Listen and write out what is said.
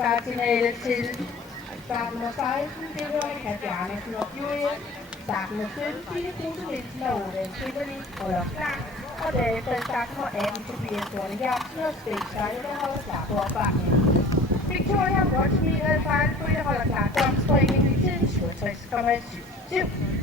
startsignal til start nummer 16, det hører Katja Andersen og Julie. Start nummer 17, Tine Kruse Nielsen og Oda Tiffany holder klar. Og derefter start nummer 18, Tobias Dorne Jørgensen og Spæksejl, der holder klar på opbakningen. Victoria Watchmeter Fejlfri holder klar til omspringning i tiden 67,77.